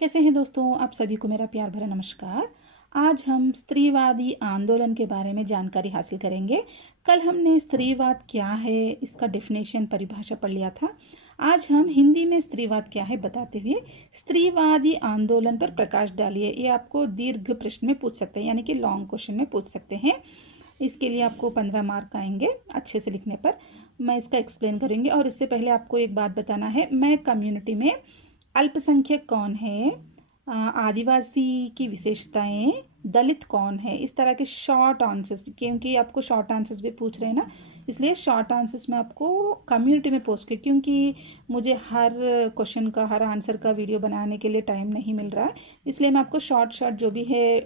कैसे हैं दोस्तों? आप सभी को मेरा प्यार भरा नमस्कार। आज हम स्त्रीवादी आंदोलन के बारे में जानकारी हासिल करेंगे। कल हमने स्त्रीवाद क्या है इसका डेफिनेशन परिभाषा पढ़ लिया था। आज हम हिंदी में स्त्रीवाद क्या है बताते हुए स्त्रीवादी आंदोलन पर प्रकाश डालिए। ये आपको दीर्घ प्रश्न में पूछ सकते हैं, यानी कि लॉन्ग क्वेश्चन में पूछ सकते हैं। इसके लिए आपको 15 मार्क आएंगे अच्छे से लिखने पर। मैं इसका एक्सप्लेन करूँगी और इससे पहले आपको एक बात बताना है। मैं कम्युनिटी में अल्पसंख्यक कौन है, आदिवासी की विशेषताएं, दलित कौन है, इस तरह के शॉर्ट आंसर्स, क्योंकि आपको शॉर्ट आंसर्स भी पूछ रहे हैं ना, इसलिए शॉर्ट आंसर्स में आपको कम्युनिटी में पोस्ट कर, क्योंकि मुझे हर क्वेश्चन का हर आंसर का वीडियो बनाने के लिए टाइम नहीं मिल रहा है। इसलिए मैं आपको शॉर्ट जो भी है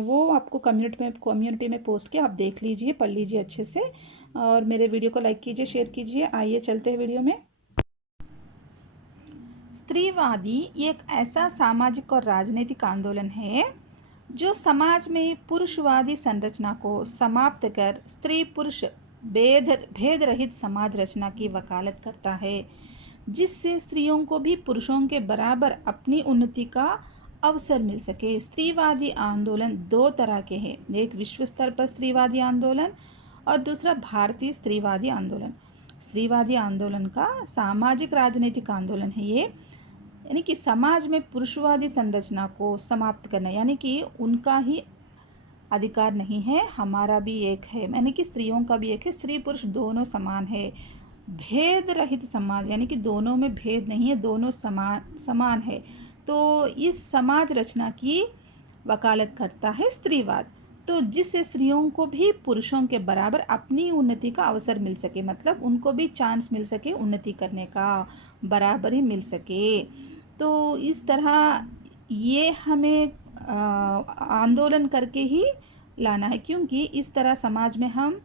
वो आपको कम्युनिटी में पोस्ट किया, आप देख लीजिए, पढ़ लीजिए अच्छे से और मेरे वीडियो को लाइक कीजिए, शेयर कीजिए। आइए चलते हैं वीडियो में। स्त्रीवादी एक ऐसा सामाजिक और राजनीतिक आंदोलन है जो समाज में पुरुषवादी संरचना को समाप्त कर स्त्री पुरुष भेद रहित समाज रचना की वकालत करता है, जिससे स्त्रियों को भी पुरुषों के बराबर अपनी उन्नति का अवसर मिल सके। स्त्रीवादी आंदोलन दो तरह के हैं, एक विश्व स्तर पर स्त्रीवादी आंदोलन और दूसरा भारतीय स्त्रीवादी आंदोलन। स्त्रीवादी आंदोलन का सामाजिक राजनीतिक आंदोलन है ये, यानी कि समाज में पुरुषवादी संरचना को समाप्त करना, यानी कि उनका ही अधिकार नहीं है, हमारा भी एक है, यानी कि स्त्रियों का भी एक है, स्त्री पुरुष दोनों समान है। भेद रहित समाज, यानी कि दोनों में भेद नहीं है, दोनों समान है। तो इस समाज रचना की वकालत करता है स्त्रीवाद, तो जिससे स्त्रियों को भी पुरुषों के बराबर अपनी उन्नति का अवसर मिल सके, मतलब उनको भी चांस मिल सके उन्नति करने का, बराबरी मिल सके। तो इस तरह ये हमें आंदोलन करके ही लाना है, क्योंकि इस तरह समाज में हम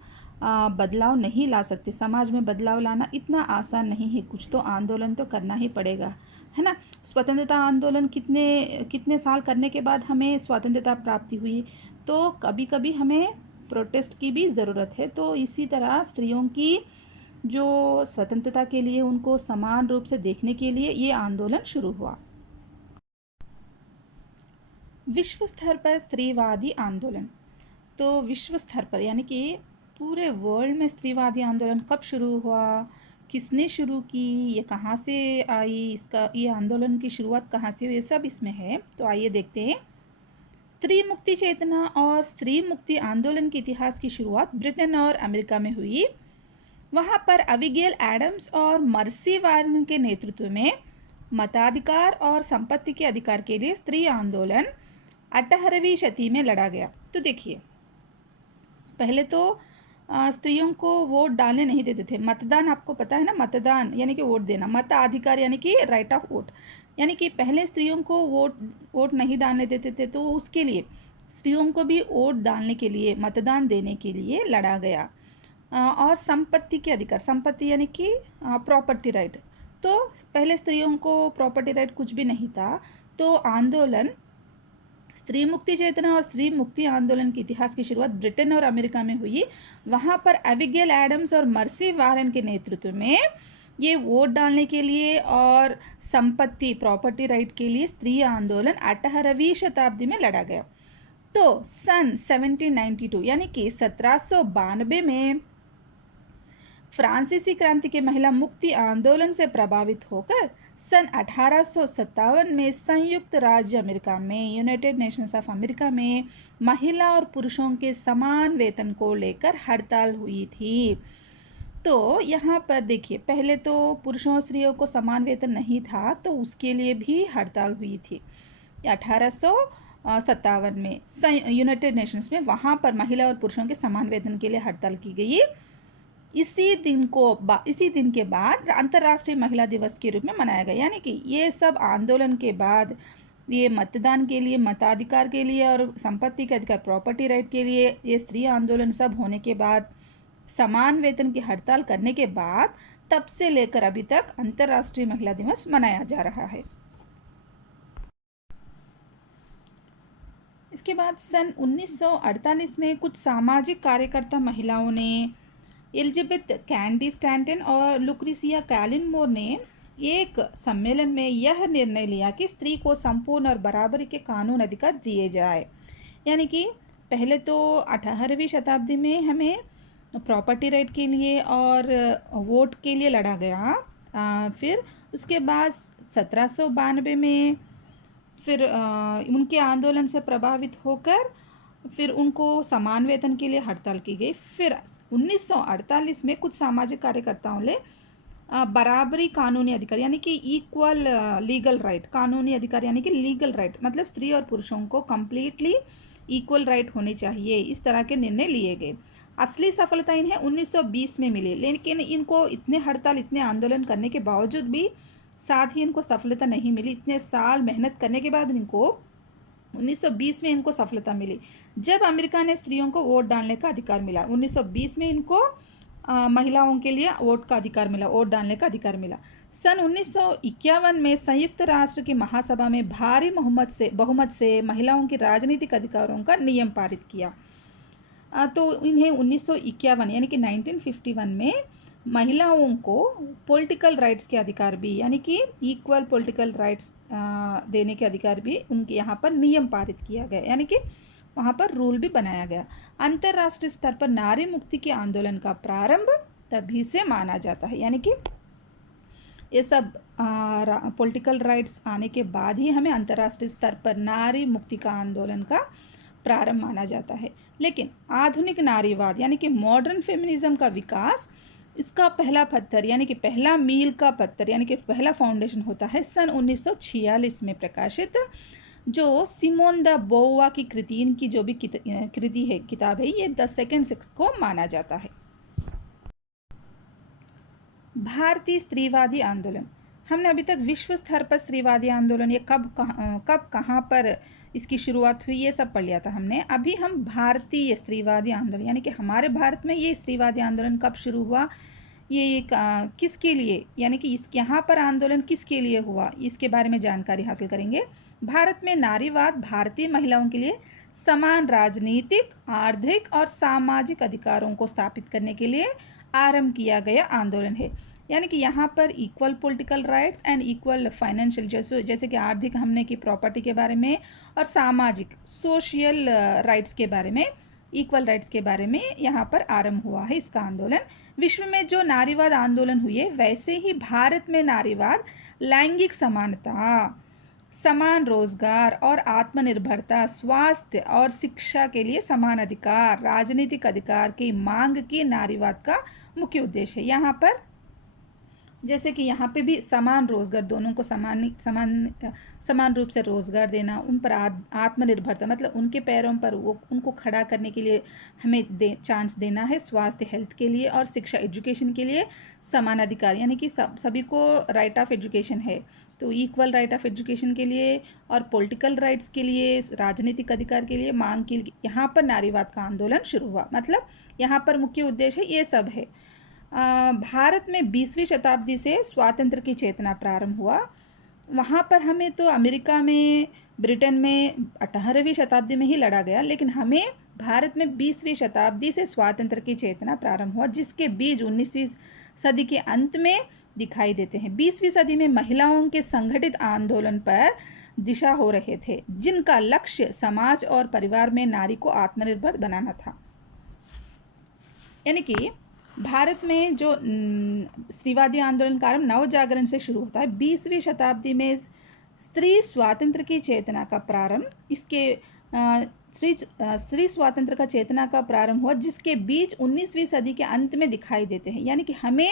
बदलाव नहीं ला सकते। समाज में बदलाव लाना इतना आसान नहीं है, कुछ तो आंदोलन तो करना ही पड़ेगा, है ना। स्वतंत्रता आंदोलन कितने कितने साल करने के बाद हमें स्वतंत्रता प्राप्ति हुई, तो कभी कभी हमें प्रोटेस्ट की भी ज़रूरत है। तो इसी तरह स्त्रियों की जो स्वतंत्रता के लिए, उनको समान रूप से देखने के लिए ये आंदोलन शुरू हुआ। विश्व स्तर पर स्त्रीवादी आंदोलन, तो विश्व स्तर पर यानी कि पूरे वर्ल्ड में स्त्रीवादी आंदोलन कब शुरू हुआ, किसने शुरू की, ये कहाँ से आई, इसका ये आंदोलन की शुरुआत कहाँ से हुई, ये सब इसमें है। तो आइए देखते हैं। स्त्री मुक्ति चेतना और स्त्री मुक्ति आंदोलन के इतिहास की शुरुआत ब्रिटेन और अमेरिका में हुई। वहाँ पर अबिगेल एडम्स और मर्सी वार्न के नेतृत्व में मताधिकार और संपत्ति के अधिकार के लिए स्त्री आंदोलन 18वीं शती में लड़ा गया। तो देखिए, पहले तो स्त्रियों को वोट डालने नहीं देते थे। मतदान, आपको पता है ना, मतदान यानी कि वोट देना, मताधिकार यानी कि राइट ऑफ वोट, यानी कि पहले स्त्रियों को वोट नहीं डालने देते थे। तो उसके लिए स्त्रियों को भी वोट डालने के लिए, मतदान देने के लिए लड़ा गया। और संपत्ति के अधिकार, संपत्ति यानी कि प्रॉपर्टी राइट, तो पहले स्त्रियों को प्रॉपर्टी राइट कुछ भी नहीं था। तो आंदोलन स्त्री मुक्ति चेतना और स्त्री मुक्ति आंदोलन के इतिहास की शुरुआत ब्रिटेन और अमेरिका में हुई। वहाँ पर एबिगेल एडम्स और मर्सी वारेन के नेतृत्व में ये वोट डालने के लिए और संपत्ति प्रॉपर्टी राइट के लिए स्त्री आंदोलन 18वीं शताब्दी में लड़ा गया। तो सन 1792 यानी कि 1792 में फ्रांसीसी क्रांति के महिला मुक्ति आंदोलन से प्रभावित होकर सन 1857 में संयुक्त राज्य अमेरिका में, यूनाइटेड नेशंस ऑफ अमेरिका में महिला और पुरुषों के समान वेतन को लेकर हड़ताल हुई थी। तो यहाँ पर देखिए, पहले तो पुरुषों और स्त्रियों को समान वेतन नहीं था, तो उसके लिए भी हड़ताल हुई थी 1857 में यूनाइटेड नेशंस में। वहाँ पर महिला और पुरुषों के समान वेतन के लिए हड़ताल की गई। इसी दिन के बाद अंतर्राष्ट्रीय महिला दिवस के रूप में मनाया गया। यानी कि ये सब आंदोलन के बाद, ये मतदान के लिए, मताधिकार के लिए और संपत्ति के अधिकार प्रॉपर्टी राइट के लिए ये स्त्री आंदोलन सब होने के बाद, समान वेतन की हड़ताल करने के बाद, तब से लेकर अभी तक अंतर्राष्ट्रीय महिला दिवस मनाया जा रहा है। इसके बाद सन 1948 में कुछ सामाजिक कार्यकर्ता महिलाओं ने, एलिजाबेथ कैंडी स्टैंटन और लुक्रिसिया कैलिनमोर ने एक सम्मेलन में यह निर्णय लिया कि स्त्री को संपूर्ण और बराबरी के कानून अधिकार दिए जाए। यानी कि पहले तो 18वीं शताब्दी में हमें प्रॉपर्टी राइट के लिए और वोट के लिए लड़ा गया। फिर उसके बाद 1792 में फिर उनके आंदोलन से प्रभावित होकर फिर उनको समान वेतन के लिए हड़ताल की गई। फिर 1948 में कुछ सामाजिक कार्यकर्ताओं ने बराबरी कानूनी अधिकार यानी कि इक्वल लीगल राइट, कानूनी अधिकार यानी कि लीगल राइट मतलब स्त्री और पुरुषों को कंप्लीटली इक्वल राइट होने चाहिए, इस तरह के निर्णय लिए गए। असली सफलता इन्हें 1920 में मिली, लेकिन इनको इतने हड़ताल इतने आंदोलन करने के बावजूद भी साथ ही इनको सफलता नहीं मिली। इतने साल मेहनत करने के बाद इनको 1920 में इनको सफलता मिली, जब अमेरिका ने स्त्रियों को वोट डालने का अधिकार मिला। 1920 में इनको महिलाओं के लिए वोट का अधिकार मिला, वोट डालने का अधिकार मिला। सन 1951 में संयुक्त राष्ट्र की महासभा में भारी बहुमत से महिलाओं के राजनीतिक अधिकारों का नियम पारित किया। तो इन्हें 1951 यानी कि 1951 में महिलाओं को पॉलिटिकल राइट्स के अधिकार भी यानी कि इक्वल पॉलिटिकल राइट्स देने के अधिकार भी उनके यहाँ पर नियम पारित किया गया, यानी कि वहाँ पर रूल भी बनाया गया। अंतर्राष्ट्रीय स्तर पर नारी मुक्ति के आंदोलन का प्रारंभ तभी से माना जाता है, यानी कि ये सब पॉलिटिकल राइट्स आने के बाद ही हमें अंतर्राष्ट्रीय स्तर पर नारी मुक्ति का आंदोलन का प्रारंभ माना जाता है। लेकिन आधुनिक नारीवाद यानी कि मॉडर्न फेमिनिज्म का विकास, इसका पहला पत्थर यानी कि पहला मील का पत्थर यानी कि पहला फाउंडेशन होता है सन 1946 में प्रकाशित जो सिमोन द बोवा की कृति, इनकी जो भी कृति है, किताब है, ये द सेकेंड सेक्स को माना जाता है। भारतीय स्त्रीवादी आंदोलन, हमने अभी तक विश्व स्तर पर स्त्रीवादी आंदोलन ये कब कहाँ पर इसकी शुरुआत हुई ये सब पढ़ लिया था हमने। अभी हम भारतीय स्त्रीवादी आंदोलन यानी कि हमारे भारत में ये स्त्रीवादी आंदोलन कब शुरू हुआ, ये किसके लिए यानी कि इस यहाँ पर आंदोलन किसके लिए हुआ, इसके बारे में जानकारी हासिल करेंगे। भारत में नारीवाद भारतीय महिलाओं के लिए समान राजनीतिक, आर्थिक और सामाजिक अधिकारों को स्थापित करने के लिए आरंभ किया गया आंदोलन है। यानी कि यहाँ पर equal political rights and equal financial, जैसे कि आर्थिक हमने की प्रॉपर्टी के बारे में और सामाजिक सोशल राइट्स के बारे में, इक्वल राइट्स के बारे में यहाँ पर आरंभ हुआ है इसका आंदोलन। विश्व में जो नारीवाद आंदोलन हुए वैसे ही भारत में नारीवाद लैंगिक समानता, समान रोजगार और आत्मनिर्भरता, स्वास्थ्य और शिक्षा के लिए समान अधिकार, राजनीतिक अधिकार की मांग की नारीवाद का मुख्य उद्देश्य है। यहाँ पर जैसे कि यहाँ पे भी समान रोजगार, दोनों को समान रूप से रोजगार देना, उन पर आत्मनिर्भरता मतलब उनके पैरों पर वो उनको खड़ा करने के लिए हमें चांस देना है, स्वास्थ्य हेल्थ के लिए और शिक्षा एजुकेशन के लिए समान अधिकार, यानी कि सभी को राइट ऑफ एजुकेशन है, तो इक्वल राइट ऑफ एजुकेशन के लिए और पॉलिटिकल राइट्स के लिए, राजनीतिक अधिकार के लिए मांग की यहाँ पर नारीवाद का आंदोलन शुरू हुआ। मतलब यहाँ पर मुख्य उद्देश्य ये सब है। भारत में 20वीं शताब्दी से स्वातंत्र्य की चेतना प्रारंभ हुआ। वहाँ पर हमें तो अमेरिका में, ब्रिटेन में 18वीं शताब्दी में ही लड़ा गया, लेकिन हमें भारत में 20वीं शताब्दी से स्वातंत्र्य की चेतना प्रारंभ हुआ, जिसके बीज 19वीं सदी के अंत में दिखाई देते हैं। 20वीं सदी में महिलाओं के संगठित आंदोलन पर दिशा हो रहे थे, जिनका लक्ष्य समाज और परिवार में नारी को आत्मनिर्भर बनाना था। यानी कि भारत में जो स्त्रीवादी आंदोलन का आरंभ नव जागरण से शुरू होता है। 20वीं शताब्दी में स्त्री स्वातंत्र्य की चेतना का प्रारंभ, इसके स्त्री स्वातंत्र्य का चेतना का प्रारंभ हुआ, जिसके बीज 19वीं सदी के अंत में दिखाई देते हैं। यानी कि हमें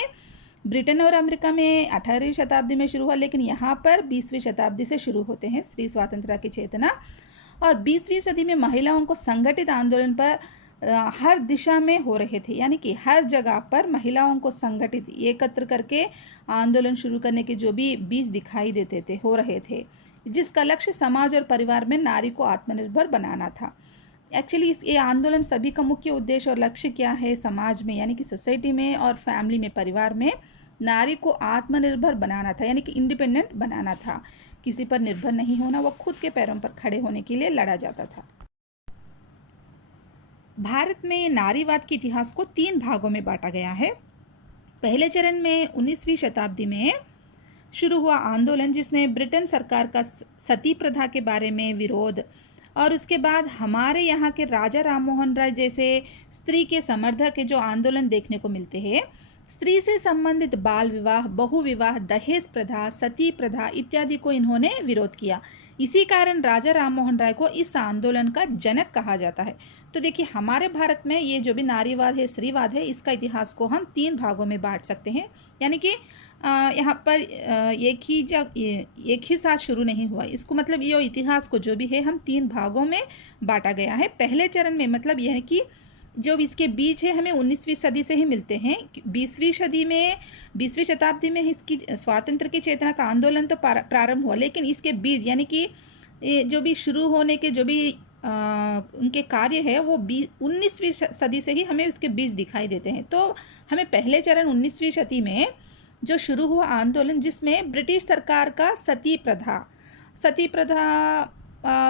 ब्रिटेन और अमेरिका में 18वीं शताब्दी में शुरू हुआ, लेकिन यहाँ पर 20वीं शताब्दी से शुरू होते हैं स्त्री स्वातंत्र्य की चेतना। और 20वीं सदी में महिलाओं को संगठित आंदोलन पर हर दिशा में हो रहे थे, यानी कि हर जगह पर महिलाओं को संगठित एकत्र करके आंदोलन शुरू करने के जो भी बीज दिखाई देते थे, हो रहे थे, जिसका लक्ष्य समाज और परिवार में नारी को आत्मनिर्भर बनाना था। एक्चुअली ये आंदोलन सभी का मुख्य उद्देश्य और लक्ष्य क्या है, समाज में यानी कि सोसाइटी में और फैमिली में, परिवार में नारी को आत्मनिर्भर बनाना था, यानी कि इंडिपेंडेंट बनाना था, किसी पर निर्भर नहीं होना, वो खुद के पैरों पर खड़े होने के लिए लड़ा जाता था। भारत में नारीवाद के इतिहास को 3 भागों में बांटा गया है। पहले चरण में 19वीं शताब्दी में शुरू हुआ आंदोलन जिसमें ब्रिटेन सरकार का सती प्रथा के बारे में विरोध, और उसके बाद हमारे यहाँ के राजा राम मोहन राय जैसे स्त्री के समर्थक के जो आंदोलन देखने को मिलते हैं। स्त्री से संबंधित बाल विवाह, बहु विवाह, दहेज प्रथा, सती प्रथा इत्यादि को इन्होंने विरोध किया। इसी कारण राजा राम मोहन राय को इस आंदोलन का जनक कहा जाता है। तो देखिए, हमारे भारत में ये जो भी नारीवाद है, स्त्रीवाद है, इसका इतिहास को हम 3 भागों में बांट सकते हैं। यानी कि यहाँ पर एक ही साथ शुरू नहीं हुआ, इसको मतलब ये इतिहास को जो भी है हम 3 भागों में बांटा गया है। पहले चरण में मतलब यह है कि जो इसके बीज है हमें 19वीं सदी से ही मिलते हैं। 20वीं शताब्दी में इसकी स्वातंत्र की चेतना का आंदोलन तो प्रारंभ हुआ, लेकिन इसके बीज यानी कि जो भी शुरू होने के जो भी उनके कार्य है वो 19वीं सदी से ही हमें उसके बीज दिखाई देते हैं। तो हमें पहले चरण 19वीं सदी में जो शुरू हुआ आंदोलन, जिसमें ब्रिटिश सरकार का सती प्रथा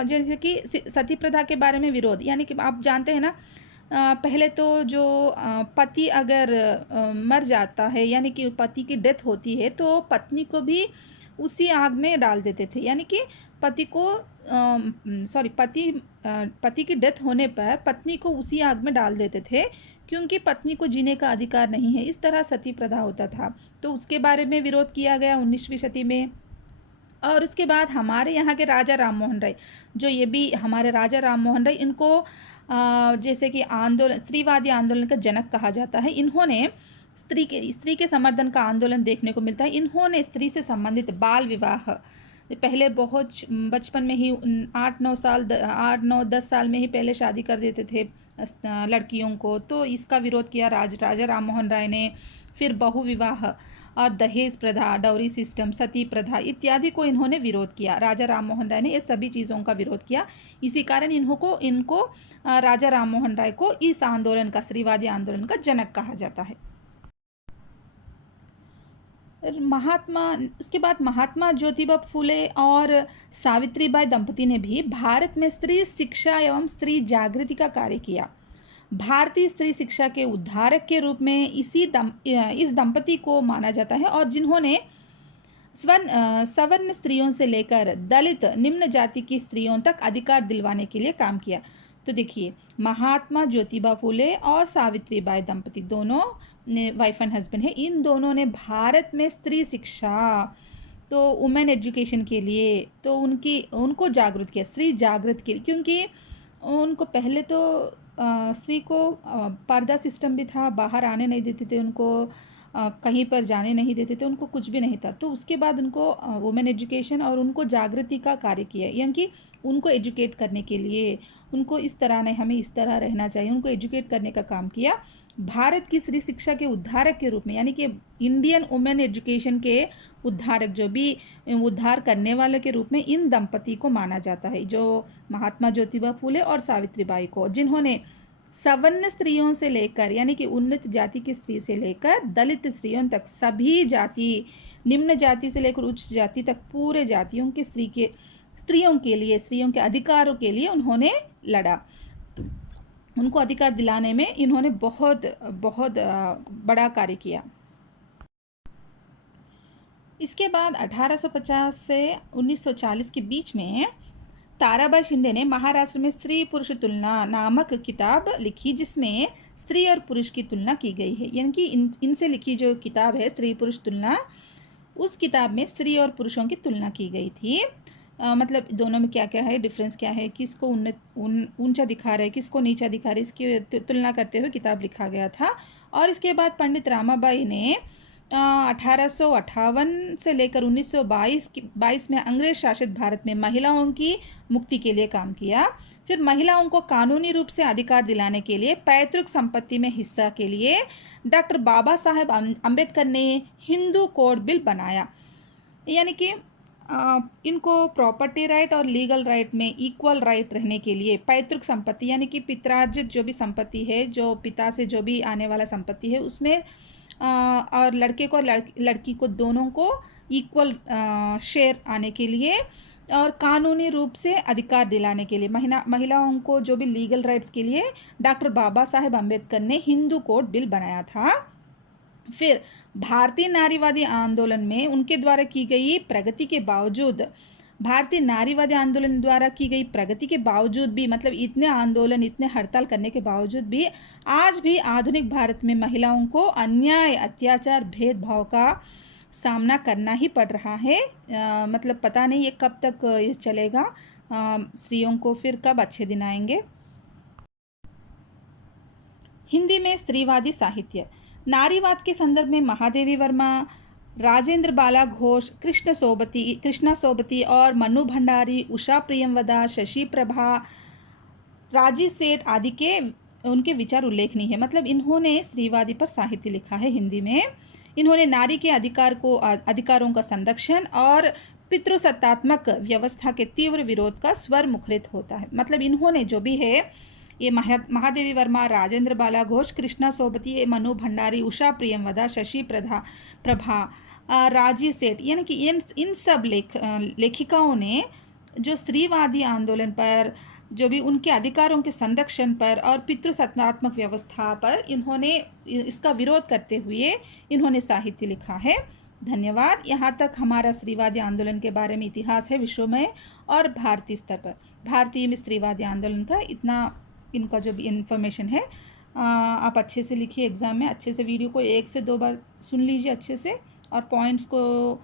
जैसे कि सती प्रथा के बारे में विरोध, यानी कि आप जानते हैं ना, पहले तो जो पति अगर मर जाता है यानी कि पति की डेथ होती है तो पत्नी को भी उसी आग में डाल देते थे। यानी कि पति की डेथ होने पर पत्नी को उसी आग में डाल देते थे, क्योंकि पत्नी को जीने का अधिकार नहीं है। इस तरह सती प्रथा होता था। तो उसके बारे में विरोध किया गया 19वीं सदी में। और उसके बाद हमारे यहाँ के राजा राम मोहन राय, जो ये भी हमारे राजा राम मोहन राय, इनको जैसे कि स्त्रीवादी आंदोलन का जनक कहा जाता है। इन्होंने स्त्री के समर्थन का आंदोलन देखने को मिलता है। इन्होंने स्त्री से संबंधित बाल विवाह पहले बहुत बचपन में ही 8-9-10 साल में ही पहले शादी कर देते थे लड़कियों को, तो इसका विरोध किया राजा राम मोहन राय ने। फिर बहु विवाह और दहेज प्रथा, डाउरी सिस्टम, सती प्रथा इत्यादि को इन्होंने विरोध किया। राजा राम मोहन राय ने ये सभी चीज़ों का विरोध किया। इसी कारण इनको राजा राम मोहन राय को इस आंदोलन का, स्त्रीवादी आंदोलन का जनक कहा जाता है। उसके बाद महात्मा ज्योतिबा फुले और सावित्रीबाई दंपति ने भी भारत में स्त्री शिक्षा एवं स्त्री जागृति का कार्य किया। भारतीय स्त्री शिक्षा के उद्धारक के रूप में इस दंपति को माना जाता है, और जिन्होंने सवर्ण स्त्रियों से लेकर दलित निम्न जाति की स्त्रियों तक अधिकार दिलवाने के लिए काम किया। तो देखिए, महात्मा ज्योतिबा फुले और सावित्रीबाई दंपति दोनों वाइफ एंड हस्बैंड है। इन दोनों ने भारत में स्त्री शिक्षा, तो वुमेन एजुकेशन के लिए तो उनको जागृत किया, स्त्री जागृत के लिए, क्योंकि उनको पहले तो स्त्री को पर्दा सिस्टम भी था, बाहर आने नहीं देते थे उनको, कहीं पर जाने नहीं देते थे, उनको कुछ भी नहीं था। तो उसके बाद उनको वुमेन एजुकेशन और उनको जागृति का कार्य किया, यानी कि उनको एजुकेट करने के लिए, उनको इस तरह नहीं, हमें इस तरह रहना चाहिए, उनको एजुकेट करने का काम किया। भारत की स्त्री शिक्षा के उद्धारक के रूप में, यानी कि इंडियन वुमेन एजुकेशन के उद्धारक, जो भी उद्धार करने वाले के रूप में इन दंपति को माना जाता है, जो महात्मा ज्योतिबा फुले और सावित्रीबाई को, जिन्होंने सवर्ण स्त्रियों से लेकर, यानी कि उन्नत जाति की स्त्री से लेकर दलित स्त्रियों तक, सभी जाति, निम्न जाति से लेकर उच्च जाति तक पूरे जातियों की स्त्रियों के लिए, स्त्रियों के अधिकारों के लिए उन्होंने लड़ा। उनको अधिकार दिलाने में इन्होंने बहुत बहुत बड़ा कार्य किया। इसके बाद 1850 से 1940 के बीच में ताराबाई शिंदे ने महाराष्ट्र में स्त्री पुरुष तुलना नामक किताब लिखी, जिसमें स्त्री और पुरुष की तुलना की गई है। यानी कि इनसे लिखी जो किताब है स्त्री पुरुष तुलना, उस किताब में स्त्री और पुरुषों की तुलना की गई थी। मतलब दोनों में क्या क्या है, डिफरेंस क्या है, किसको ऊंचा दिखा रहा है, किसको नीचा दिखा रहा है, इसकी तुलना करते हुए किताब लिखा गया था। और इसके बाद पंडित रामाबाई ने 1858 से लेकर 1922 में अंग्रेज शासित भारत में महिलाओं की मुक्ति के लिए काम किया। फिर महिलाओं को कानूनी रूप से अधिकार दिलाने के लिए पैतृक संपत्ति में हिस्सा के लिए डॉक्टर बाबा साहेब अम्बेडकर ने हिंदू कोड बिल बनाया। यानी कि इनको प्रॉपर्टी राइट और लीगल राइट में इक्वल राइट रहने के लिए पैतृक संपत्ति, यानी कि पित्रार्जित जो भी संपत्ति है, जो पिता से जो भी आने वाला संपत्ति है, उसमें और लड़के को लड़की को दोनों को इक्वल शेयर आने के लिए और कानूनी रूप से अधिकार दिलाने के लिए महिलाओं को जो भी लीगल राइट्स के लिए डॉक्टर बाबा साहेब अम्बेडकर ने हिंदू कोड बिल बनाया था। फिर भारतीय नारीवादी आंदोलन में उनके द्वारा की गई प्रगति के बावजूद, भारतीय नारीवादी आंदोलन द्वारा की गई प्रगति के बावजूद भी, मतलब इतने आंदोलन, इतने हड़ताल करने के बावजूद भी आज भी आधुनिक भारत में महिलाओं को अन्याय, अत्याचार, भेदभाव का सामना करना ही पड़ रहा है। मतलब पता नहीं ये कब तक ये चलेगा। स्त्रियों को फिर कब अच्छे दिन आएंगे। हिंदी में स्त्रीवादी साहित्य। नारीवाद के संदर्भ में महादेवी वर्मा, राजेंद्र बाला घोष, कृष्णा सोबती और मनु भंडारी, उषा प्रियमवदा, शशि प्रभा, राजी सेठ आदि के उनके विचार उल्लेखनीय है। मतलब इन्होंने स्त्रीवादी पर साहित्य लिखा है हिंदी में। इन्होंने नारी के अधिकारों का संरक्षण और पितृसत्तात्मक व्यवस्था के तीव्र विरोध का स्वर मुखरित होता है। मतलब इन्होंने जो भी है, ये महादेवी वर्मा, राजेंद्र बाला घोष, कृष्णा सोबती, मनु भंडारी, उषा प्रियमवदा, शशि प्रभा, राजी सेठ, यानी कि इन सब लेखिकाओं ने जो स्त्रीवादी आंदोलन पर, जो भी उनके अधिकारों के संरक्षण पर और पितृसत्तात्मक व्यवस्था पर इन्होंने इसका विरोध करते हुए इन्होंने साहित्य लिखा है। धन्यवाद। यहाँ तक हमारा स्त्रीवादी आंदोलन के बारे में इतिहास है विश्व में और भारतीय स्तर पर। भारतीय में स्त्रीवादी आंदोलन का इतना, इनका जो भी इन्फॉर्मेशन है, आप अच्छे से लिखिए एग्ज़ाम में। अच्छे से वीडियो को 1 से 2 बार सुन लीजिए अच्छे से, और पॉइंट्स को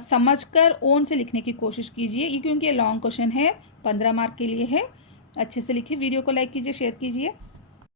समझकर ओन से लिखने की कोशिश कीजिए। ये क्योंकि ये लॉन्ग क्वेश्चन है, 15 मार्क के लिए है। अच्छे से लिखिए। वीडियो को लाइक कीजिए, शेयर कीजिए।